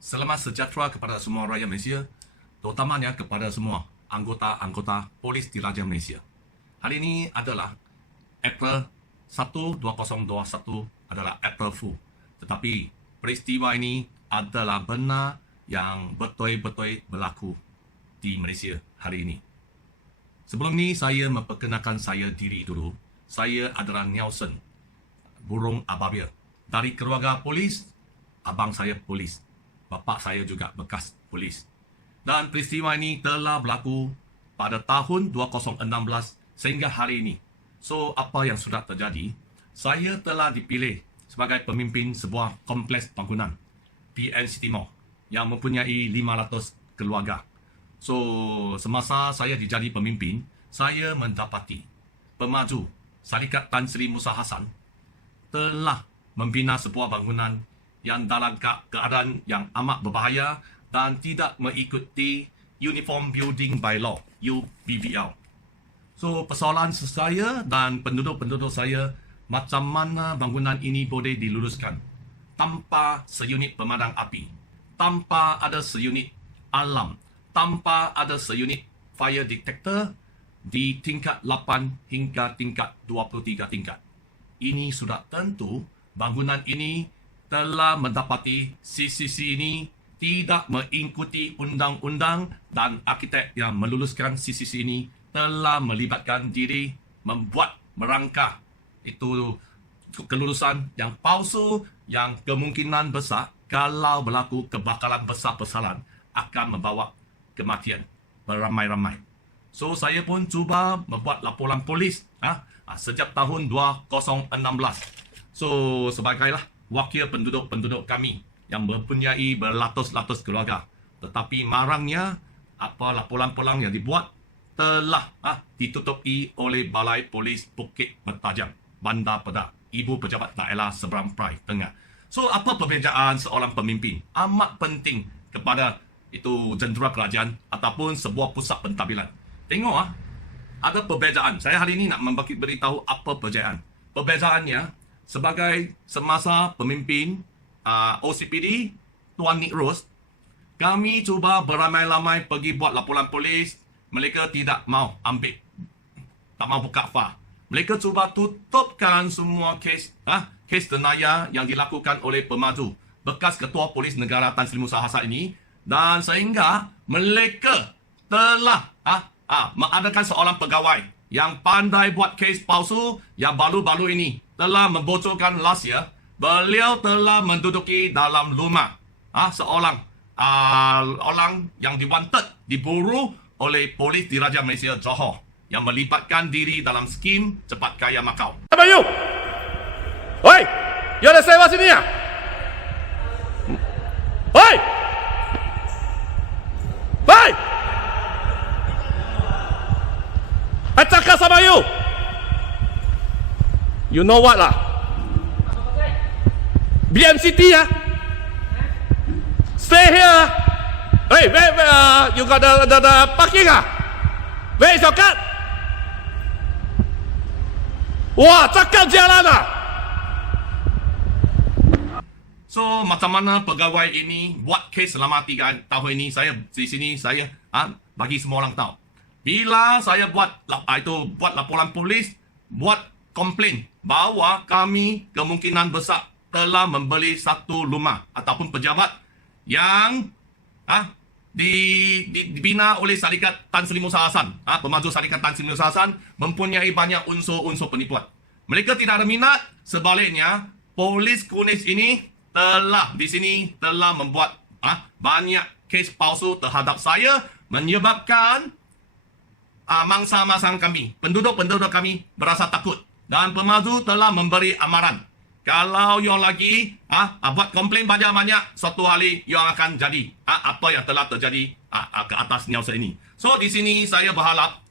Selamat sejahtera kepada semua rakyat Malaysia, terutamanya kepada semua anggota-anggota Polis Diraja Malaysia. Hari ini adalah April 1, 2021 adalah April Fool. Tetapi peristiwa ini adalah benar yang betul-betul berlaku di Malaysia hari ini. Sebelum ni saya memperkenalkan saya diri dulu. Saya adalah Nelson, burung ababil. Dari keluarga polis, abang saya polis. Bapa saya juga bekas polis. Dan peristiwa ini telah berlaku pada tahun 2016 sehingga hari ini. So, apa yang sudah terjadi? Saya telah dipilih sebagai pemimpin sebuah kompleks bangunan PNC Timur yang mempunyai 500 keluarga. So, semasa saya dijadi pemimpin, saya mendapati pemaju Syarikat Tan Sri Musa Hassan telah membina sebuah bangunan yang dalam keadaan yang amat berbahaya dan tidak mengikuti Uniform Building by Law, UBBL. So, persoalan saya dan penduduk-penduduk saya, macam mana bangunan ini boleh diluluskan tanpa seunit pemadam api, tanpa ada seunit alarm, tanpa ada seunit fire detector di tingkat 8 hingga tingkat 23 tingkat. Ini sudah tentu bangunan ini telah mendapati CCC ini tidak mengikuti undang-undang dan arkitek yang meluluskan CCC ini telah melibatkan diri membuat merangka itu kelulusan yang palsu yang kemungkinan besar kalau berlaku kebakaran besar-besaran akan membawa kematian beramai-ramai. So, saya pun cuba membuat laporan polis sejak tahun 2016. So, sebagailah wakil penduduk-penduduk kami yang mempunyai beratus-ratus keluarga. Tetapi marangnya, laporan-laporan yang dibuat telah ditutupi oleh Balai Polis Bukit Bertajam, Bandar Perak, Ibu Pejabat Daerah Seberang Perai Tengah. So, apa perbezaan seorang pemimpin? Amat penting kepada itu jentera kerajaan ataupun sebuah pusat pentadbiran. Tengok ada perbezaan. Saya hari ini nak beritahu apa perbezaan. Perbezaannya, sebagai semasa pemimpin OCPD, Tuan Nick Rose, kami cuba beramai-ramai pergi buat laporan polis. Mereka tidak mau ambil, tak mau buka file. Mereka cuba tutupkan semua kes denial yang dilakukan oleh pemaju bekas Ketua Polis Negara Tan Sri Musa Hassan ini, dan sehingga mereka telah mengadakan seorang pegawai yang pandai buat kes palsu yang baru-baru ini telah membocorkan last year, beliau telah menduduki dalam rumah seorang orang yang diburu oleh Polis Diraja Malaysia Johor yang melibatkan diri dalam skim cepat kaya Makau. Apa you? Oi, you ada sewa sini ya? Oi! Oi! I cakap sama you. You know what lah? BMCT ya? Stay here. Hey, where, you got the parking Where is your card? Wah, cakap jalan lah. So, macam mana pegawai ini buat kes selama 3 tahun ini? Saya di sini, saya bagi semua orang tahu. Bila saya buat laporan polis, buat komplain bahawa kami kemungkinan besar telah membeli satu rumah ataupun pejabat yang dibina oleh Syarikat Tan Sri Musa Hassan. Pemaju Syarikat Tan Sri Musa Hassan mempunyai banyak unsur-unsur penipuan. Mereka tidak ada minat. Sebaliknya, polis kunis ini telah membuat banyak kes palsu terhadap saya, menyebabkan mangsa-mangsa kami, penduduk-penduduk kami berasa takut. Dan pemaju telah memberi amaran. Kalau you lagi buat komplain banyak-banyak, suatu hari you akan jadi apa yang telah terjadi ke atas Nelson ini. So, di sini saya berharap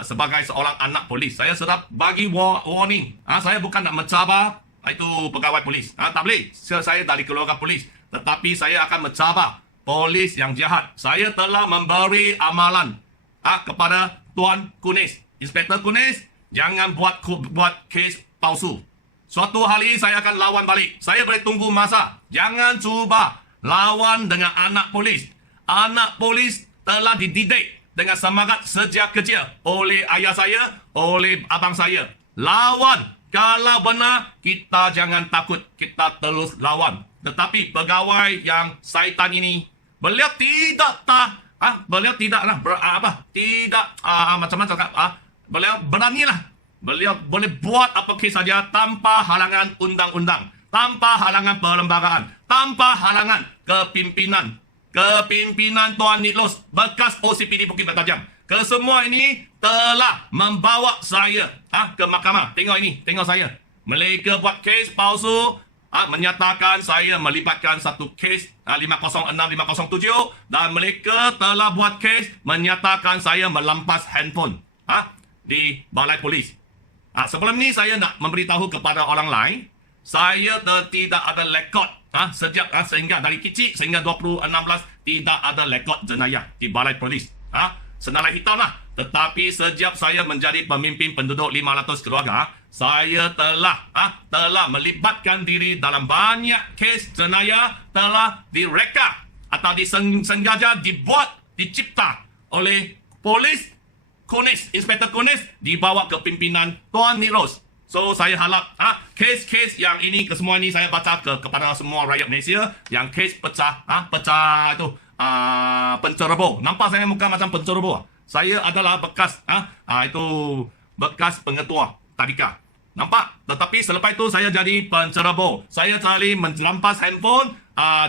sebagai seorang anak polis, saya sedang bagi warning. Saya bukan nak mencabar itu pegawai polis. Tak boleh. Saya dari keluarga polis. Tetapi saya akan mencabar polis yang jahat. Saya telah memberi amalan kepada Tuan Kunis, Inspektor Kunis, jangan buat kes palsu. Suatu hari saya akan lawan balik. Saya boleh tunggu masa. Jangan cuba lawan dengan anak polis. Anak polis telah dididik dengan semangat sejak kecil oleh ayah saya, oleh abang saya. Lawan. Kalau benar, kita jangan takut. Kita terus lawan. Tetapi pegawai yang syaitan ini, beliau tidak beliau tidaklah macam-macam beliau beranilah. Beliau boleh buat apa saja tanpa halangan undang-undang, tanpa halangan perlembagaan, tanpa halangan kepimpinan Tuan Nitlos bekas OCPD Bukit Bertajam. Kesemua ini telah membawa saya ke mahkamah. Tengok ini, tengok saya. Mereka buat kes palsu, menyatakan saya melibatkan satu kes 506, 507 dan mereka telah buat kes menyatakan saya melampas handphone di balai polis. Sebelum ni saya nak memberitahu kepada orang lain, saya tidak ada rekod sejak sehingga dari kecil sehingga 2016 tidak ada rekod jenayah di balai polis. Senarai hitam lah. Tetapi sejak saya menjadi pemimpin penduduk 500 keluarga, saya telah melibatkan diri dalam banyak kes jenayah telah direka atau disengaja dibuat, dicipta oleh polis Kunis, Inspektor Kunis dibawa ke pimpinan Tuan Nitlos. So saya harap kes-kes yang ini, kesemua ini saya baca kepada semua rakyat Malaysia yang kes pecah itu penceroboh. Nampak saya muka macam penceroboh. Saya adalah bekas bekas pengetua tadika. Nampak? Tetapi selepas itu saya jadi penceroboh. Saya cari merampas handphone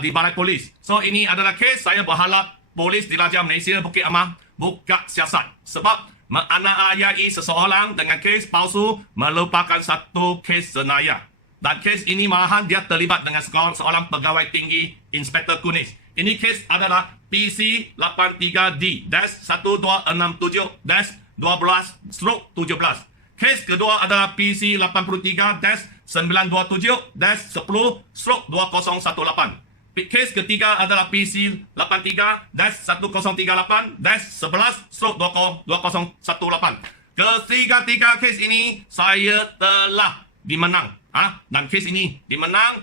di balai polis. So ini adalah kes. Saya berharap polis di Raja Malaysia Bukit Aman buka siasat. Sebab menganiayai seseorang dengan kes palsu melupakan satu kes jenayah. Dan kes ini malahan dia terlibat dengan seorang pegawai tinggi Inspektor Kunis. Ini kes adalah PC 83D-1267-12/17. Kes kedua adalah PC 83-927-10/2018. Kes ketiga adalah PC 83-1038-11/2018. Ketiga-tiga kes ini saya telah dimenang. Dan kes ini dimenang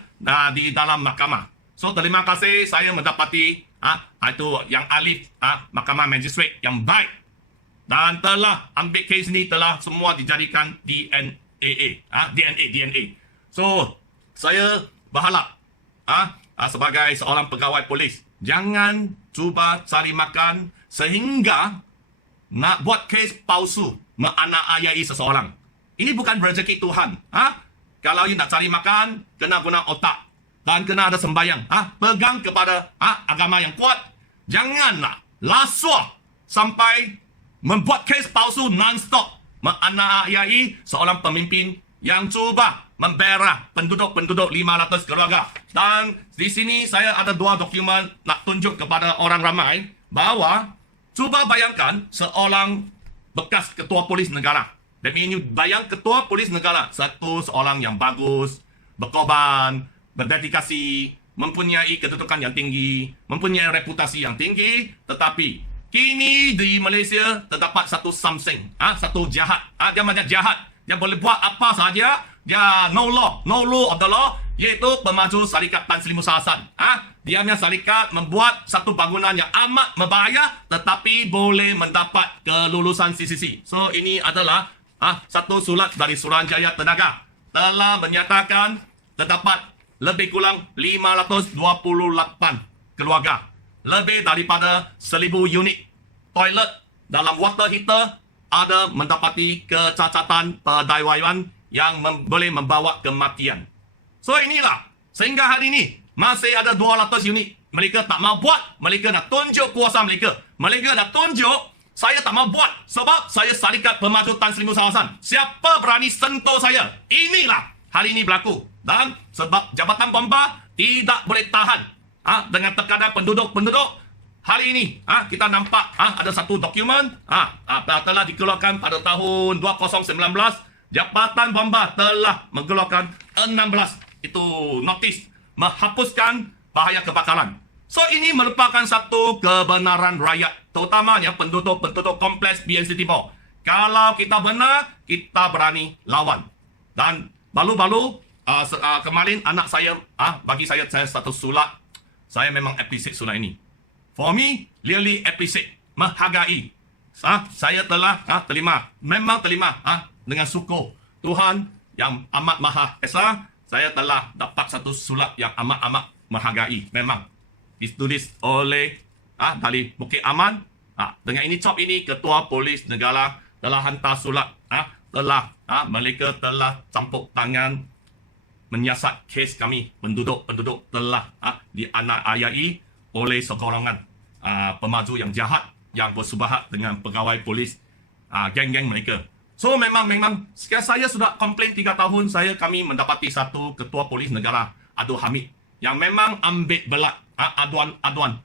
di dalam mahkamah. So terima kasih saya mendapati itu yang ahli mahkamah magistrate yang baik dan telah ambil kes ini, telah semua dijadikan DNA. So saya berharap sebagai seorang pegawai polis, jangan cuba cari makan sehingga nak buat kes palsu menganiayai seseorang. Ini bukan rezeki Tuhan. Kalau you nak cari makan, kena guna otak dan kena ada sembahyang. Pegang kepada agama yang kuat. Janganlah lasuah sampai membuat kes palsu non-stop menganiayai seorang pemimpin yang cuba membera penduduk 500 keluarga. Dan di sini saya ada dua dokumen nak tunjuk kepada orang ramai bahawa cuba bayangkan seorang bekas ketua polis negara. That means you bayang ketua polis negara, seorang yang bagus, berkorban, berdedikasi, mempunyai kedudukan yang tinggi, mempunyai reputasi yang tinggi, tetapi kini di Malaysia terdapat satu something, satu jahat. Dia macam jahat. Dia boleh buat apa saja. Dia no law of the law, iaitu pemaju syarikat Tan Sri Musa Hassan. Dia punya syarikat membuat satu bangunan yang amat berbahaya tetapi boleh mendapat kelulusan CCC. So ini adalah satu surat dari Suruhanjaya Tenaga telah menyatakan terdapat lebih kurang 528 keluarga, lebih daripada 1000 unit toilet dalam water heater ada mendapati kecacatan pendaiwaian yang boleh membawa kematian. So inilah, sehingga hari ini masih ada 200 unit. Mereka tak mau buat, mereka nak tunjuk kuasa mereka. Mereka nak tunjuk, saya tak mau buat sebab saya syarikat pemaju Tan Sri Musa Hassan. Siapa berani sentuh saya? Inilah hari ini berlaku. Dan sebab Jabatan Bomba tidak boleh tahan dengan tekanan penduduk-penduduk. Hari ini kita nampak ada satu dokumen telah dikeluarkan pada tahun 2019. Jabatan Bomba telah mengeluarkan 16 itu notis menghapuskan bahaya kebakaran. So ini merupakan satu kebenaran rakyat, terutamanya penduduk-penduduk kompleks BNC Timur. Kalau kita benar, kita berani lawan. Dan baru-baru kemarin anak saya bagi saya satu surat saya memang appreciate surat ini. For me, really appreciate, menghargai. Saya telah terima, memang terima dengan syukur Tuhan yang amat maha esa. Saya telah dapat satu surat yang amat menghargai. Memang ditulis oleh dari Bukit Aman. Dengan ini cop ini Ketua Polis Negara telah hantar surat, mereka telah campur tangan menyiasat kes kami. Penduduk telah dianiayai oleh segolongan pemaju yang jahat yang bersubahat dengan pegawai polis, geng-geng mereka. So memang sekarang saya sudah komplain 3 tahun kami mendapati satu Ketua Polis Negara Abdul Hamid yang memang ambil belat aduan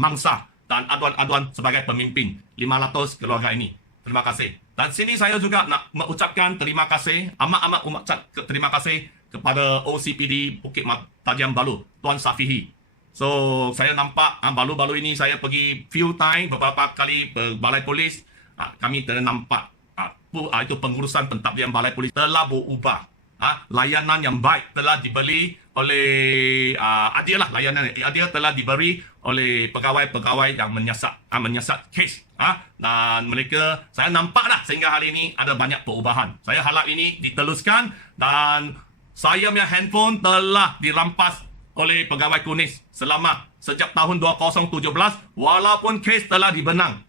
mangsa dan aduan sebagai pemimpin 500 keluarga ini. Terima kasih. Dan sini saya juga nak mengucapkan terima kasih, amat terima kasih kepada OCPD Bukit Tajam Balu, Tuan Safihi. So, saya nampak baru-baru ini saya pergi few time, beberapa kali balai polis, kami telah nampak itu pengurusan pentadbiran balai polis telah berubah. Layanan yang baik telah diberi oleh layanan telah diberi oleh pegawai-pegawai yang menyiasat kes. Dan mereka, saya nampaklah sehingga hari ini ada banyak perubahan. Saya harap ini diteruskan dan saya punya handphone telah dirampas oleh pegawai Kunis sejak tahun 2017, walaupun kes telah dibenang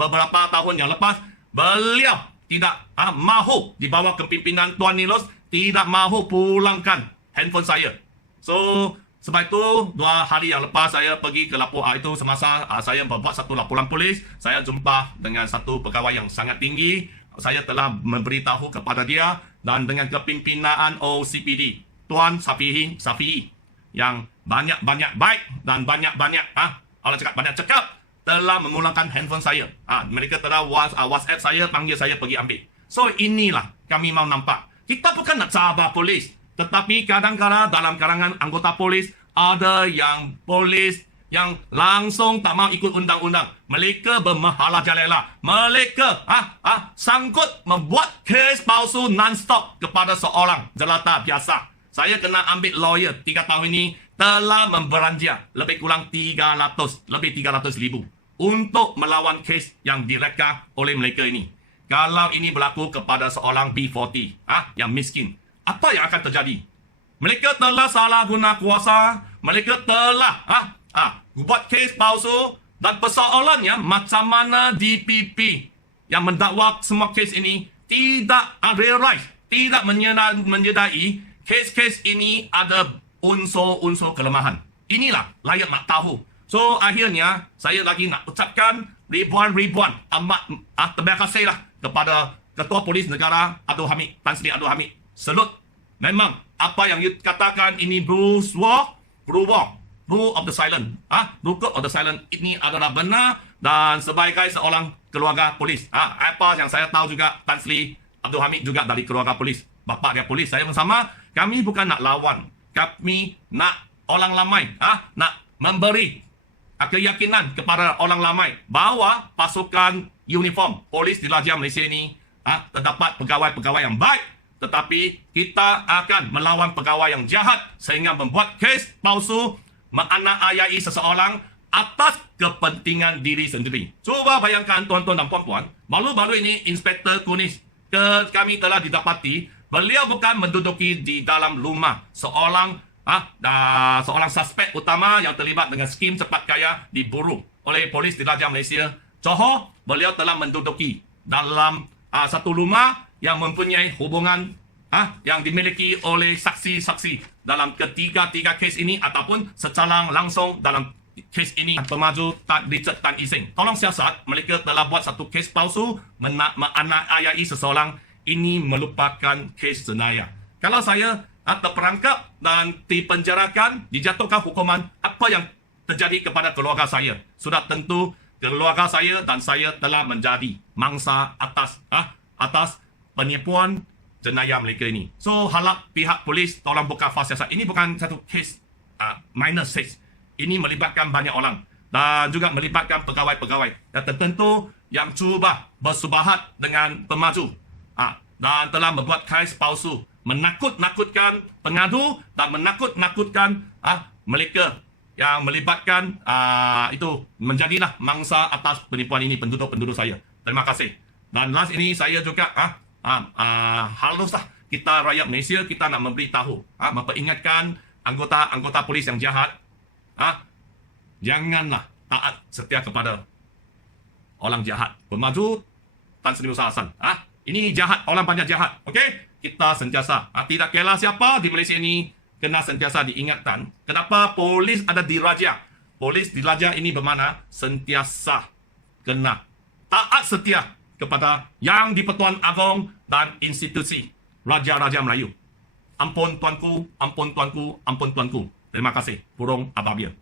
beberapa tahun yang lepas, beliau tidak mahu di bawah kepimpinan Tuan Nilos, tidak mahu pulangkan handphone saya. So sebab itu 2 hari yang lepas saya pergi ke lapor itu semasa saya membuat satu laporan polis, saya jumpa dengan satu pegawai yang sangat tinggi. Saya telah memberitahu kepada dia dan dengan kepimpinan OCPD Tuan Safi'i yang banyak baik dan banyak cakap telah memulangkan handphone saya. Mereka telah WhatsApp saya, panggil saya pergi ambil. So inilah kami mau nampak. Kita bukan nak cabar polis, tetapi kadang-kadang dalam kalangan anggota polis ada yang polis yang langsung tak mau ikut undang-undang. Mereka bermahala jalela. Mereka sangkut membuat kes palsu non-stop kepada seorang jelata biasa. Saya kena ambil lawyer 3 tahun ini telah membelanja lebih kurang 300 ribu untuk melawan kes yang direka oleh mereka ini. Kalau ini berlaku kepada seorang B40 yang miskin, apa yang akan terjadi? Mereka telah salah guna kuasa, mereka telah buat kes palsu, dan persoalannya macam mana DPP yang mendakwa semua kes ini tidak realize, tidak menyedari kes-kes ini ada unsur-unsur kelemahan. Inilah layak nak tahu. So akhirnya saya lagi nak ucapkan ribuan terima kasih lah kepada Ketua Polis Negara Abdul Hamid, Tan Sri Abdul Hamid. Salut. Memang apa yang you katakan ini rule of the silent. Rule of the silent ini adalah benar dan sebagai seorang keluarga polis. Apa yang saya tahu juga Tan Sri Abdul Hamid juga dari keluarga polis. Bapa dia polis, saya bersama. Kami bukan nak lawan. Kami nak orang ramai nak memberi keyakinan kepada orang ramai bahawa pasukan uniform polis di Raja Malaysia ini terdapat pegawai-pegawai yang baik, tetapi kita akan melawan pegawai yang jahat sehingga membuat kes palsu menganiayai seseorang atas kepentingan diri sendiri. Cuba bayangkan tuan-tuan dan puan-puan, baru-baru ini Inspektor Kunis kami telah didapati beliau bukan menduduki di dalam rumah seorang suspek utama yang terlibat dengan skim cepat kaya diburu oleh polis di Raja Malaysia Johor. Beliau telah menduduki dalam satu rumah yang mempunyai hubungan yang dimiliki oleh saksi-saksi dalam ketiga kes ini ataupun secara langsung dalam kes ini pemaju Richard Tan Ising. Tolong siasat, mereka telah buat satu kes palsu menganiayai seseorang. Ini melupakan kes jenayah. Kalau saya terperangkap dan dipenjarakan, dijatuhkan hukuman, apa yang terjadi kepada keluarga saya? Sudah tentu keluarga saya dan saya telah menjadi mangsa atas penipuan jenayah mereka ini. So harap pihak polis tolong buka fas siasat. Ini bukan satu kes minor case. Ini melibatkan banyak orang dan juga melibatkan pegawai-pegawai dan tertentu yang cuba bersubahat dengan pemaju dan telah membuat kes palsu, menakut-nakutkan pengadu dan menakut-nakutkan mereka yang melibatkan itu menjadilah mangsa atas penipuan ini penduduk-penduduk saya. Terima kasih. Dan last ini saya juga haluslah kita rakyat Malaysia, kita nak memberitahu, memperingatkan anggota polis yang jahat, janganlah taat setia kepada orang jahat. Bermaju Tan Sri Musa Hassan. Ini jahat, orang banyak jahat. Okey? Kita sentiasa, tidak kira siapa di Malaysia ini, kena sentiasa diingatkan. Kenapa polis ada diraja? Polis diraja ini bermakna sentiasa kena taat setia kepada yang di-Pertuan Agong dan institusi Raja-Raja Melayu. Ampun tuanku, ampun tuanku, ampun tuanku. Terima kasih. Burung Ababia.